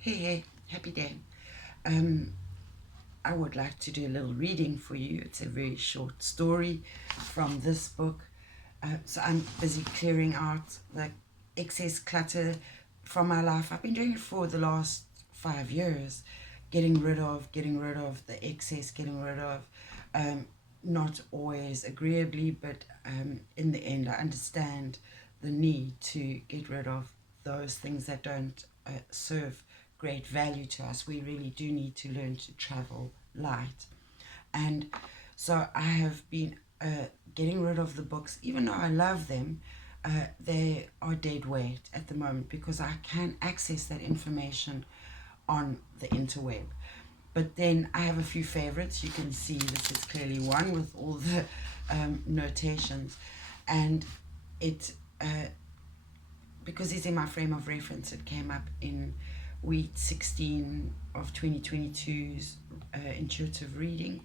Hey, happy day. I would like to do a little reading for you. It's a very short story from this book. So I'm busy clearing out the excess clutter from my life. I've been doing it for the last 5 years, getting rid of the excess, getting rid of, not always agreeably, but in the end, I understand the need to get rid of those things that don't serve great value to us. We really do need to learn to travel light. And so I have been getting rid of the books, even though I love them. They are dead weight at the moment because I can access that information on the interweb. But then I have a few favorites. You can see this is clearly one with all the notations. And it, because it's in my frame of reference, it came up in week 16 of 2022's intuitive reading.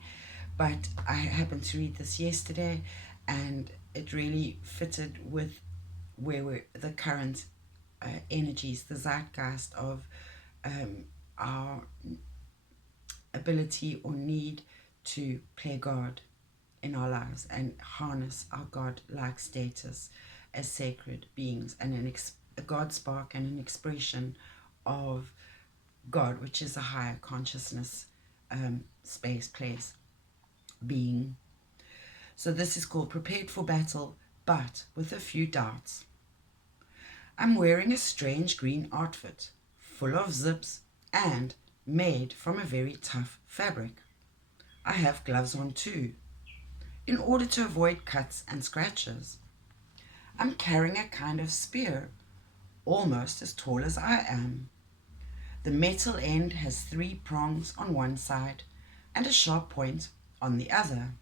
But I happened to read this yesterday, and it really fitted with where we're the current energies, the zeitgeist of our ability or need to play God in our lives and harness our God-like status as sacred beings and a God spark and an expression of God, which is a higher consciousness, space, place, being. So this is called Prepared for Battle, but with a few doubts. I'm wearing a strange green outfit, full of zips and made from a very tough fabric. I have gloves on too, in order to avoid cuts and scratches. I'm carrying a kind of spear, almost as tall as I am. The metal end has 3 prongs on one side and a sharp point on the other.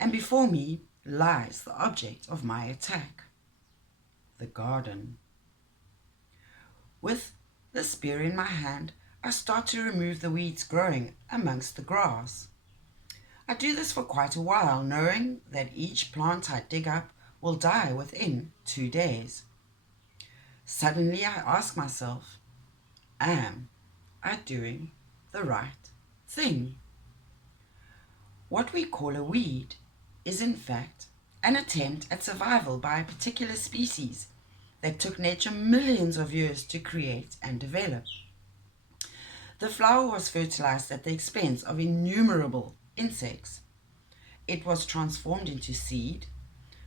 And before me lies the object of my attack, the garden. With the spear in my hand, I start to remove the weeds growing amongst the grass. I do this for quite a while, knowing that each plant I dig up will die within 2 days. Suddenly I ask myself, am I doing the right thing? What we call a weed is in fact an attempt at survival by a particular species that took nature millions of years to create and develop. The flower was fertilized at the expense of innumerable insects. It was transformed into seed.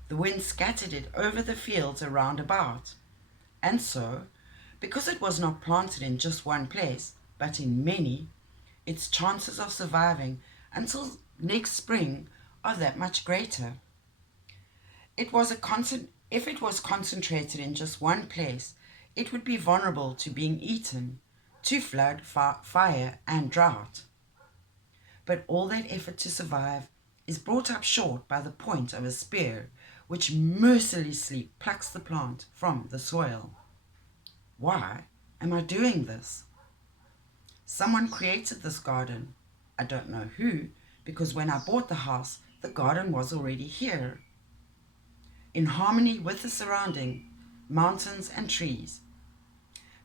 The wind scattered it over the fields around about. And so, because it was not planted in just one place, but in many, its chances of surviving until next spring are that much greater. If it was concentrated in just one place, it would be vulnerable to being eaten, to flood, fire, and drought. But all that effort to survive is brought up short by the point of a spear, which mercilessly plucks the plant from the soil. Why am I doing this? Someone created this garden. I don't know who, because when I bought the house, the garden was already here, in harmony with the surrounding mountains and trees.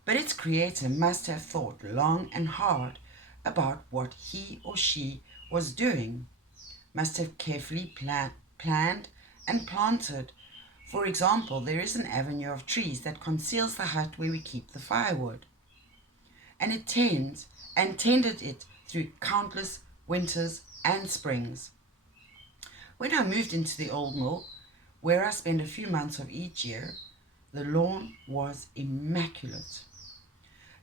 But its creator must have thought long and hard about what he or she was doing, must have carefully planned and planted. For example, there is an avenue of trees that conceals the hut where we keep the firewood, and it tended it through countless winters and springs. When I moved into the old mill, where I spend a few months of each year, the lawn was immaculate.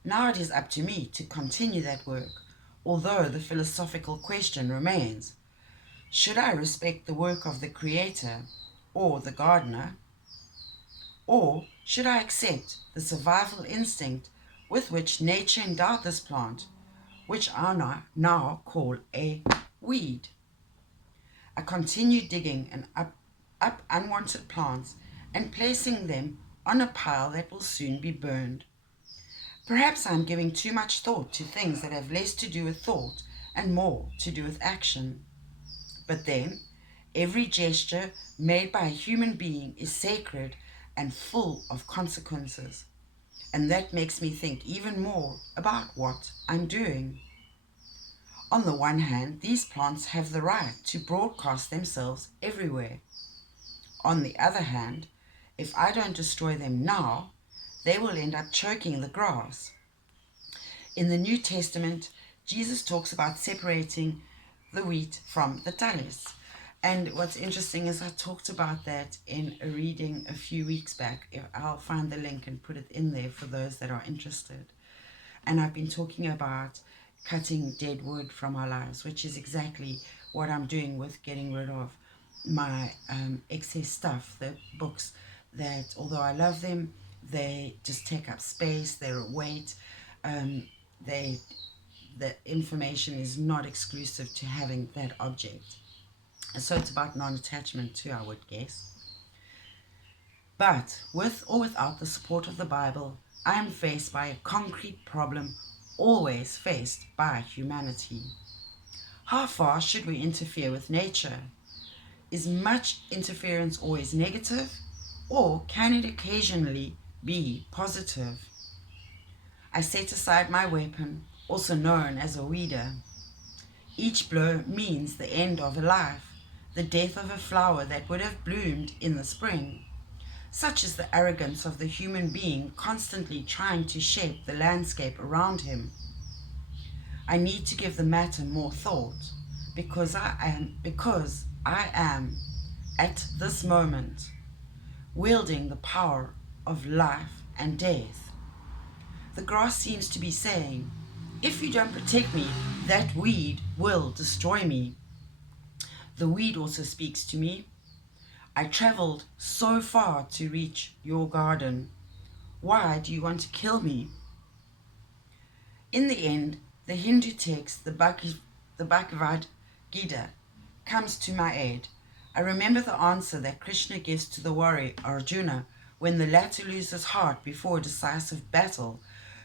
Now it is up to me to continue that work, although the philosophical question remains: should I respect the work of the Creator or the gardener? Or should I accept the survival instinct with which nature endowed this plant, which I now call a weed? I continue digging and up unwanted plants and placing them on a pile that will soon be burned. Perhaps I'm giving too much thought to things that have less to do with thought and more to do with action. But then, every gesture made by a human being is sacred and full of consequences. and that makes me think even more about what I'm doing. On the one hand, these plants have the right to broadcast themselves everywhere. On the other hand, if I don't destroy them now, they will end up choking the grass. In the New Testament, Jesus talks about separating the wheat from the tares. And what's interesting is I talked about that in a reading a few weeks back. I'll find the link and put it in there for those that are interested. And I've been talking about cutting dead wood from our lives, which is exactly what I'm doing with getting rid of my excess stuff, the books that, although I love them, they just take up space, they're a weight. They the information is not exclusive to having that object. And so it's about non-attachment too, I would guess. But with or without the support of the Bible, I am faced by a concrete problem always faced by humanity. How far should we interfere with nature? Is much interference always negative, or can it occasionally be positive? I set aside my weapon, also known as a weeder. Each blow means the end of a life, the death of a flower that would have bloomed in the spring. Such is the arrogance of the human being constantly trying to shape the landscape around him. I need to give the matter more thought because I am at this moment wielding the power of life and death. The grass seems to be saying, if you don't protect me, that weed will destroy me. The weed also speaks to me. I traveled so far to reach your garden. Why do you want to kill me? In the end, the Hindu text, the Bhagavad Gita, comes to my aid. I remember the answer that Krishna gives to the warrior Arjuna when the latter loses heart before a decisive battle,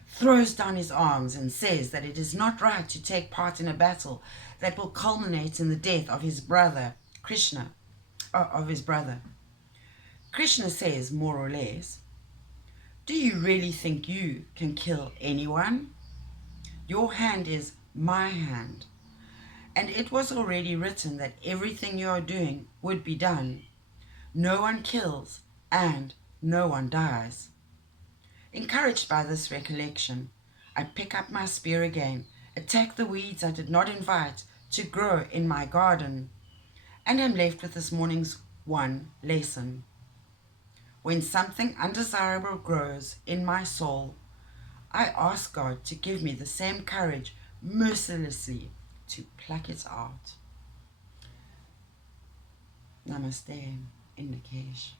throws down his arms and says that it is not right to take part in a battle that will culminate in the death of his brother, Krishna. Krishna says, more or less, do you really think you can kill anyone? Your hand is my hand. And it was already written that everything you are doing would be done. No one kills and no one dies. Encouraged by this recollection, I pick up my spear again, attack the weeds I did not invite to grow in my garden, and am left with this morning's one lesson. When something undesirable grows in my soul, I ask God to give me the same courage mercilessly to pluck it out. Namaste, Indikesh.